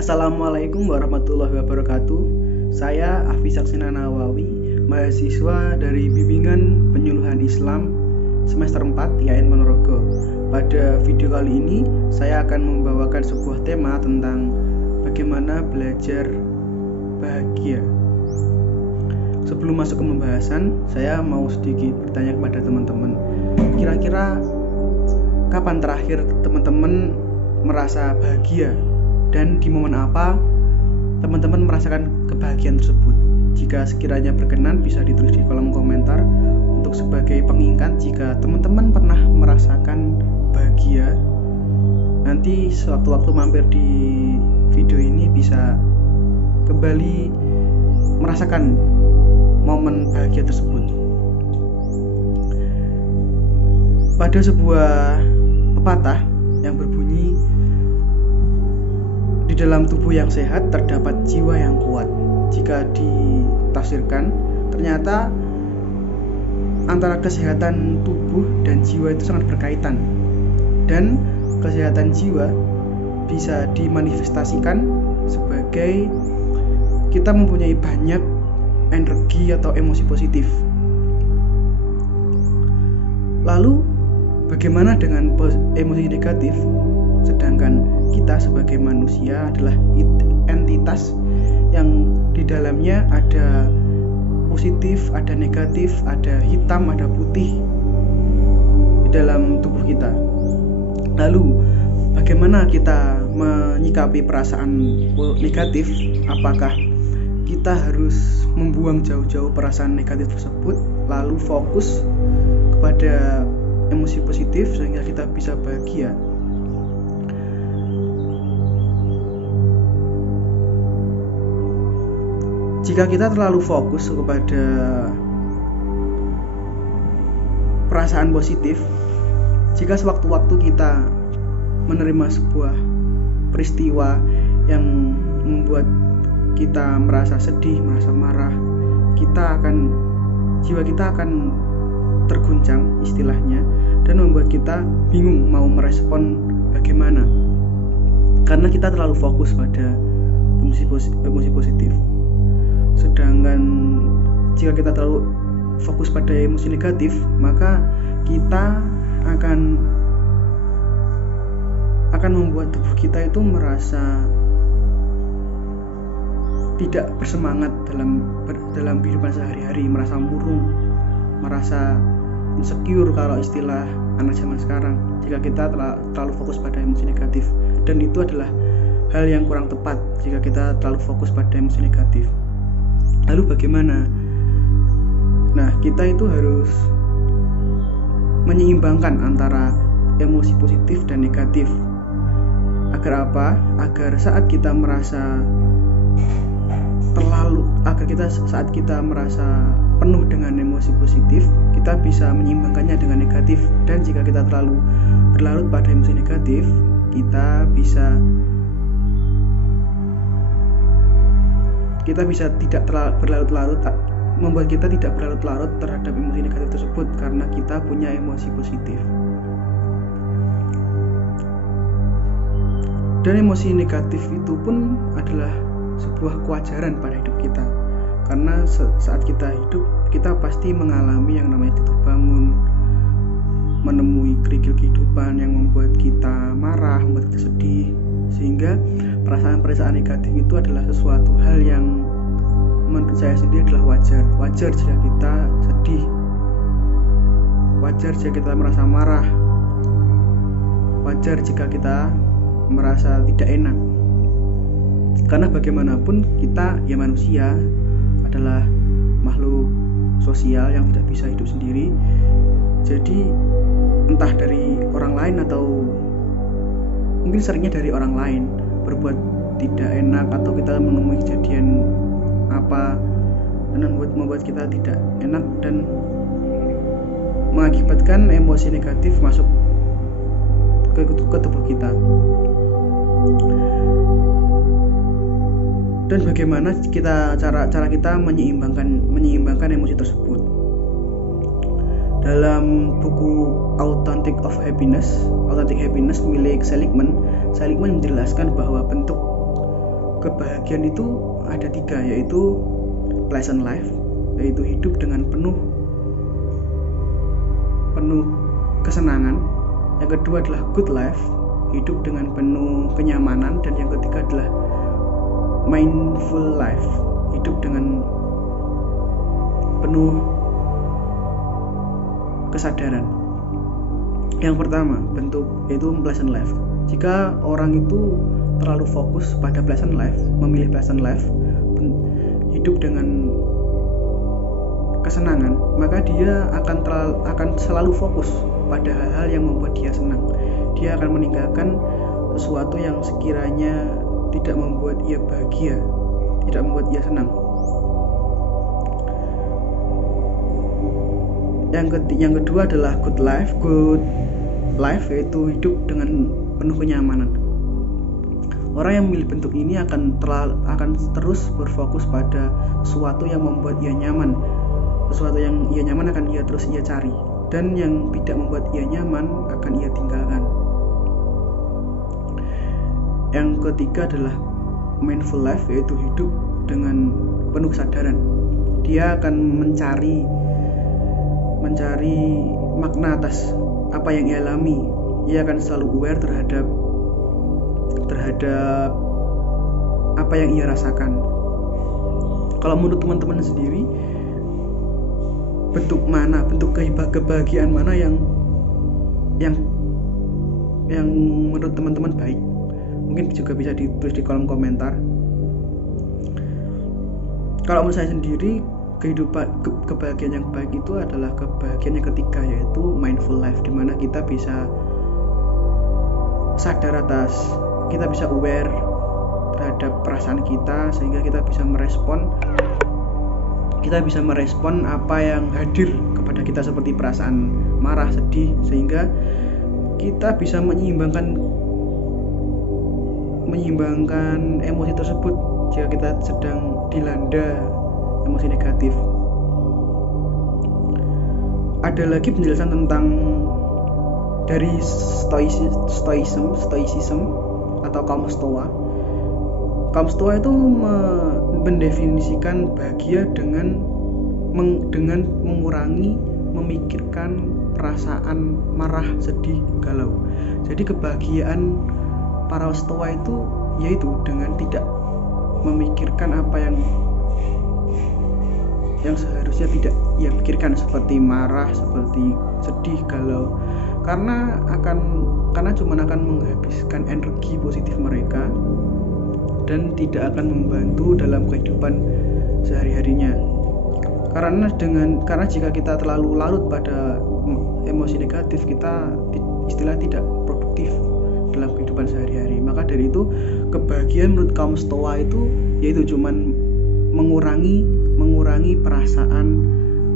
Assalamualaikum warahmatullahi wabarakatuh. Saya Hafiz Saksina Nawawi, mahasiswa dari Bimbingan Penyuluhan Islam semester 4 IAIN Ponorogo. Pada video kali ini saya akan membawakan sebuah tema tentang bagaimana belajar bahagia. Sebelum masuk ke pembahasan, saya mau sedikit bertanya kepada teman-teman. Kira-kira kapan terakhir teman-teman merasa bahagia? Dan di momen apa teman-teman merasakan kebahagiaan tersebut? Jika sekiranya berkenan bisa ditulis di kolom komentar untuk sebagai pengingat jika teman-teman pernah merasakan bahagia. Nanti sewaktu-waktu mampir di video ini bisa kembali merasakan momen bahagia tersebut. Pada sebuah pepatah yang berbunyi, di dalam tubuh yang sehat terdapat jiwa yang kuat. Jika ditafsirkan, ternyata antara kesehatan tubuh dan jiwa itu sangat berkaitan. Dan kesehatan jiwa bisa dimanifestasikan sebagai kita mempunyai banyak energi atau emosi positif. Lalu, bagaimana dengan emosi negatif? Sedangkan kita sebagai manusia adalah entitas yang di dalamnya ada positif, ada negatif, ada hitam, ada putih di dalam tubuh kita. Lalu bagaimana kita menyikapi perasaan negatif? Apakah kita harus membuang jauh-jauh perasaan negatif tersebut lalu fokus kepada emosi positif sehingga kita bisa bahagia? Jika kita terlalu fokus kepada perasaan positif, jika sewaktu-waktu kita menerima sebuah peristiwa yang membuat kita merasa sedih, merasa marah, jiwa kita akan terguncang istilahnya, dan membuat kita bingung mau merespon bagaimana, karena kita terlalu fokus pada emosi positif. Sedangkan jika kita terlalu fokus pada emosi negatif, maka kita akan membuat tubuh kita itu merasa tidak bersemangat dalam kehidupan sehari-hari, merasa murung, merasa insecure kalau istilah anak zaman sekarang, jika kita terlalu fokus pada emosi negatif. Dan itu adalah hal yang kurang tepat jika kita terlalu fokus pada emosi negatif. Lalu bagaimana? Nah, kita itu harus menyeimbangkan antara emosi positif dan negatif. Agar apa? Agar saat kita merasa saat kita merasa penuh dengan emosi positif, kita bisa menyeimbangkannya dengan negatif. Dan jika kita terlalu berlarut pada emosi negatif, kita bisa tidak berlarut-larut, membuat kita tidak berlarut-larut terhadap emosi negatif tersebut karena kita punya emosi positif. Dan emosi negatif itu pun adalah sebuah kewajaran pada hidup kita, karena saat kita hidup kita pasti mengalami yang namanya tidur bangun, menemui kerikil kehidupan yang membuat kita marah, membuat kita sedih, sehingga perasaan-perasaan negatif itu adalah sesuatu hal yang menurut saya sendiri adalah wajar jika kita sedih, wajar jika kita merasa marah, wajar jika kita merasa tidak enak. Karena bagaimanapun kita ya manusia adalah makhluk sosial yang tidak bisa hidup sendiri. Jadi entah dari orang lain atau mungkin seringnya dari orang lain berbuat tidak enak, atau kita menemui kejadian apa dan membuat kita tidak enak dan mengakibatkan emosi negatif masuk ke tubuh kita. Dan bagaimana cara kita menyeimbangkan emosi tersebut? Dalam buku Authentic Happiness milik Seligman menjelaskan bahwa bentuk kebahagiaan itu ada 3, yaitu pleasant life, yaitu hidup dengan penuh kesenangan. Yang kedua adalah good life, hidup dengan penuh kenyamanan. Dan yang ketiga adalah mindful life, hidup dengan penuh kesadaran. Yang pertama bentuk yaitu pleasant life. Jika orang itu terlalu fokus pada pleasant life, memilih pleasant life, hidup dengan kesenangan, maka dia akan selalu fokus pada hal-hal yang membuat dia senang. Dia akan meninggalkan sesuatu yang sekiranya tidak membuat ia bahagia, tidak membuat ia senang. Yang kedua adalah good life. Good life yaitu hidup dengan penuh kenyamanan. Orang yang memilih bentuk ini akan terus berfokus pada sesuatu yang membuat ia nyaman. Sesuatu yang ia nyaman akan ia cari, dan yang tidak membuat ia nyaman akan ia tinggalkan. Yang ketiga adalah mindful life, yaitu hidup dengan penuh kesadaran. Dia akan mencari makna atas apa yang ia alami. Ia akan selalu aware terhadap apa yang ia rasakan. Kalau menurut teman-teman sendiri, bentuk kebahagiaan mana yang menurut teman-teman baik? Mungkin juga bisa ditulis di kolom komentar. Kalau menurut saya sendiri, kebahagiaan yang baik itu adalah kebahagiaan yang ketiga, yaitu mindful life, di mana kita bisa sadar kita bisa aware terhadap perasaan kita, sehingga kita bisa merespon apa yang hadir kepada kita seperti perasaan marah, sedih, sehingga kita bisa menyeimbangkan emosi tersebut jika kita sedang dilanda emosi negatif. Ada lagi penjelasan tentang dari stoicism atau kaum Stoa. Kaum Stoa itu mendefinisikan bahagia dengan mengurangi memikirkan perasaan marah, sedih, galau. Jadi kebahagiaan para Stoa itu yaitu dengan tidak memikirkan apa yang seharusnya tidak ia pikirkan, seperti marah, seperti sedih, galau, karena cuma akan menghabiskan energi positif mereka dan tidak akan membantu dalam kehidupan sehari-harinya. Karena jika kita terlalu larut pada emosi negatif, kita tidak produktif dalam kehidupan sehari-hari. Maka dari itu, kebahagiaan menurut kaum Stoa itu yaitu cuman mengurangi perasaan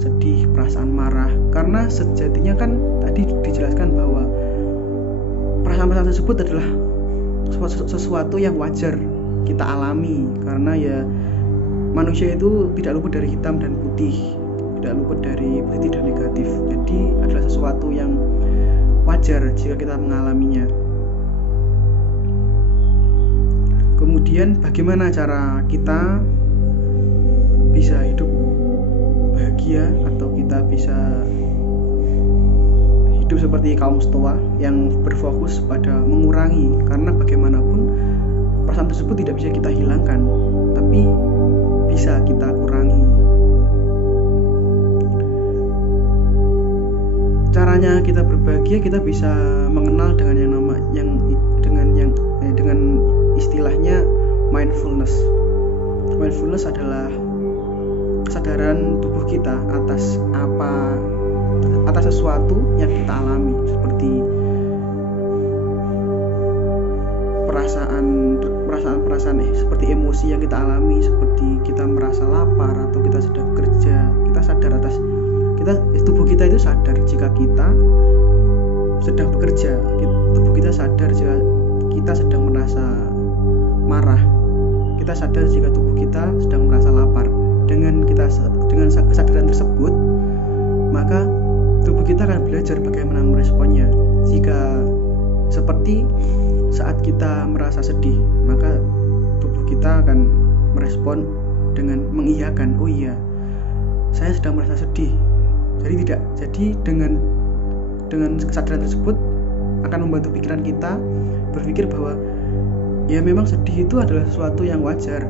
sedih, perasaan marah. Karena sejatinya kan tadi dijelaskan bahwa perasaan-perasaan tersebut adalah sesuatu yang wajar kita alami, karena ya manusia itu tidak luput dari hitam dan putih, tidak luput dari positif dan negatif. Jadi adalah sesuatu yang wajar jika kita mengalaminya. Kemudian bagaimana cara kita bisa hidup bahagia atau kita bisa hidup seperti kaum Stoa yang berfokus pada mengurangi, karena bagaimanapun perasaan tersebut tidak bisa kita hilangkan, tapi bisa kita kurangi. Caranya kita berbahagia, kita bisa mengenal dengan istilahnya mindfulness. Mindfulness adalah kesadaran tubuh kita atas sesuatu yang kita alami, seperti perasaan seperti emosi yang kita alami, seperti kita merasa lapar atau kita sedang bekerja. Kita sadar tubuh kita itu sadar jika kita sedang bekerja, tubuh kita sadar jika kita sedang merasa marah, kita sadar jika tubuh kita sedang merasa lapar. Dengan kesadaran tersebut, maka tubuh kita akan belajar bagaimana meresponnya. Jika seperti saat kita merasa sedih, maka tubuh kita akan merespon dengan mengiyakan, oh iya, saya sedang merasa sedih. Jadi dengan kesadaran tersebut akan membantu pikiran kita berpikir bahwa ya memang sedih itu adalah sesuatu yang wajar,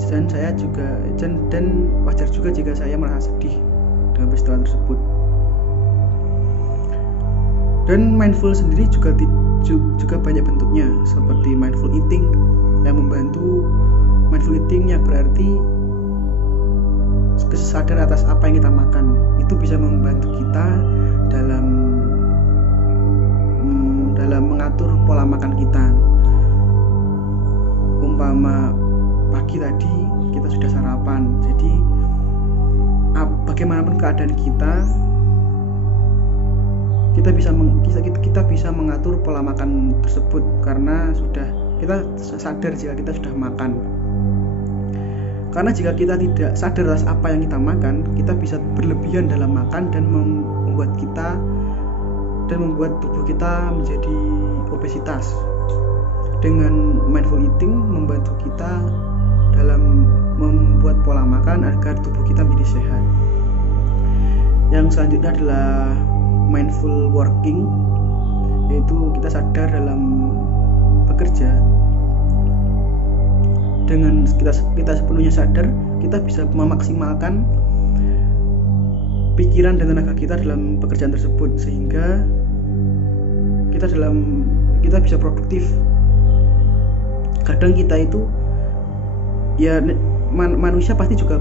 dan wajar juga jika saya merasa sedih dengan peristiwa tersebut. Dan mindful sendiri juga banyak bentuknya, seperti mindful eating yang membantu. Mindful eating yang berarti sadar atas apa yang kita makan. Itu bisa membantu kita dalam mengatur pola makan kita. Umpama pagi tadi kita sudah sarapan, jadi bagaimanapun keadaan kita bisa mengatur pola makan tersebut, karena kita sadar jika kita sudah makan. Karena jika kita tidak sadar atas apa yang kita makan, kita bisa berlebihan dalam makan dan membuat tubuh kita menjadi obesitas. Dengan mindful eating membantu kita dalam membuat pola makan agar tubuh kita menjadi sehat. Yang selanjutnya adalah mindful working, yaitu kita sadar dalam bekerja. Dengan kita sepenuhnya sadar, kita bisa memaksimalkan pikiran dan tenaga kita dalam pekerjaan tersebut, sehingga kita bisa produktif. Kadang kita itu ya manusia pasti juga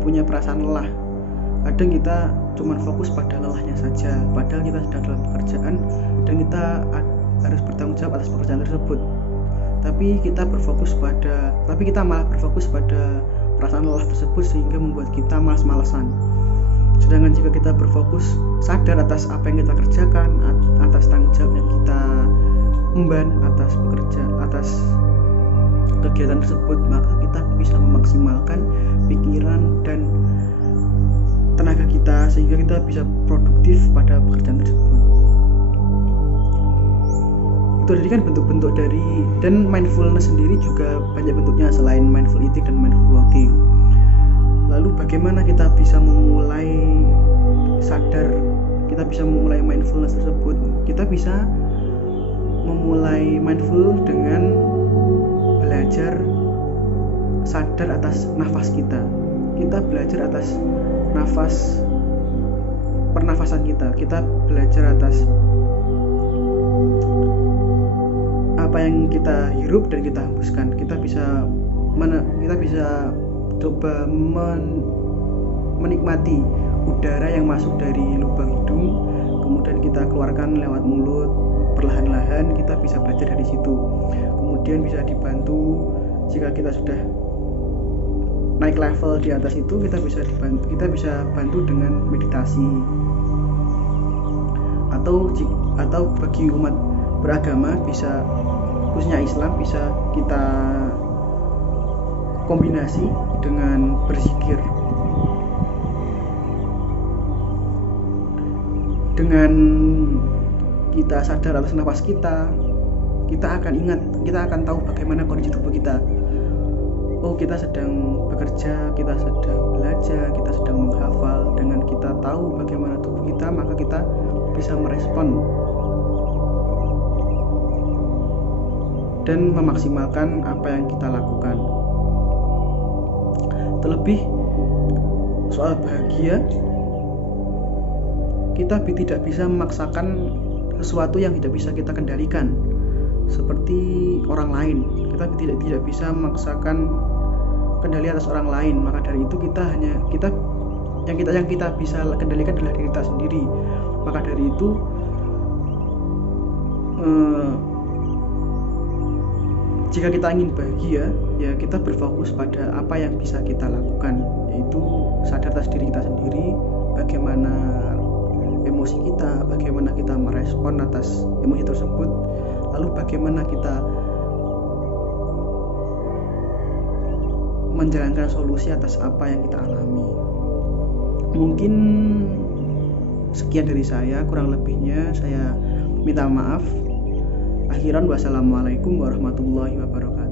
punya perasaan lelah. Kadang kita cuma fokus pada lelahnya saja, padahal kita sedang dalam pekerjaan dan kita harus bertanggung jawab atas pekerjaan tersebut. Tapi kita malah berfokus pada perasaan lelah tersebut, sehingga membuat kita malas-malasan. Sedangkan jika kita berfokus sadar atas apa yang kita kerjakan, atas tanggung jawab yang kita emban, atas kegiatan tersebut, maka kita bisa memaksimalkan pikiran dan tenaga kita, sehingga kita bisa produktif pada pekerjaan tersebut. Itu tadi kan bentuk-bentuk dari, dan mindfulness sendiri juga banyak bentuknya selain mindful eating dan mindful walking. Lalu bagaimana kita bisa memulai sadar, kita bisa memulai mindfulness tersebut? Kita bisa memulai mindful dengan belajar sadar atas nafas kita. Kita belajar atas pernafasan kita. Kita belajar atas apa yang kita hirup dan kita hembuskan. Kita bisa coba menikmati udara yang masuk dari lubang hidung, kemudian kita keluarkan lewat mulut perlahan-lahan. Kita bisa belajar dari situ. Kemudian bisa dibantu jika kita sudah naik level di atas itu, kita bisa bantu dengan meditasi. Atau bagi umat beragama, khususnya Islam, bisa kita kombinasi dengan berzikir. Dengan kita sadar atas nafas kita akan tahu bagaimana kondisi tubuh kita. Oh, kita sedang bekerja, kita sedang belajar, kita sedang menghafal. Dengan kita tahu bagaimana tubuh kita, maka kita bisa merespon dan memaksimalkan apa yang kita lakukan. Terlebih soal bahagia, kita tidak bisa memaksakan sesuatu yang tidak bisa kita kendalikan, seperti orang lain. Kita tidak bisa memaksakan kendali atas orang lain. Maka dari itu yang kita bisa kendalikan adalah diri kita sendiri. Maka dari itu jika kita ingin bahagia, ya kita berfokus pada apa yang bisa kita lakukan, yaitu sadar atas diri kita sendiri, bagaimana emosi kita, bagaimana kita merespon atas emosi tersebut, lalu bagaimana kita menjalankan solusi atas apa yang kita alami. Mungkin sekian dari saya, kurang lebihnya saya minta maaf. Akhiran, wassalamualaikum warahmatullahi wabarakatuh.